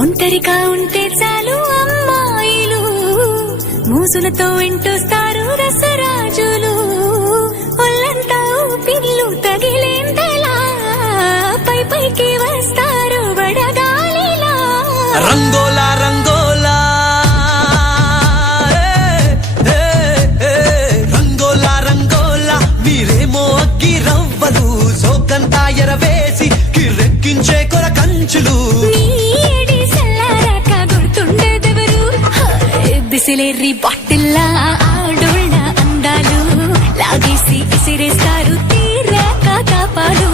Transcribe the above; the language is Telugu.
ఒంటరిగా ఉంటే చాలు అమ్మాయిలు మూసులతో వింటూస్తారు రసరాజులు ఒళ్ళంతా పిల్లు తగిలేంతలా పై పైకి వస్తారు వడగాలిలా రంగోలా రంగోలా రంగోలా రంగోలా మీరేమో అగ్గి రవ్వలు సోకంతా ఎరవేసి కిరెక్కించే కొర కంచులు బిసిలేరి బాటిల్లా ఆడోళ్ళ అందాలు లాగేసి ఇసిరేస్తారు తీరాక కాపాలు